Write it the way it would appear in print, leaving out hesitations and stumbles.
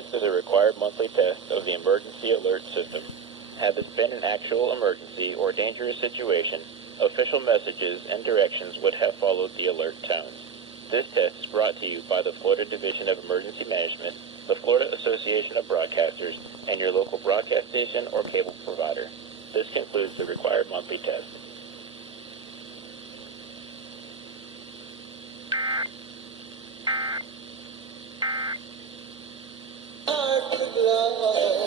This is a required monthly test of the emergency alert system. Had this been an actual emergency or dangerous situation, official messages and directions would have followed the alert tones. This test is brought to you by the Florida Division of Emergency Management, the Florida Association of Broadcasters, and your local broadcast station or cable provider. This concludes the required monthly test. Love.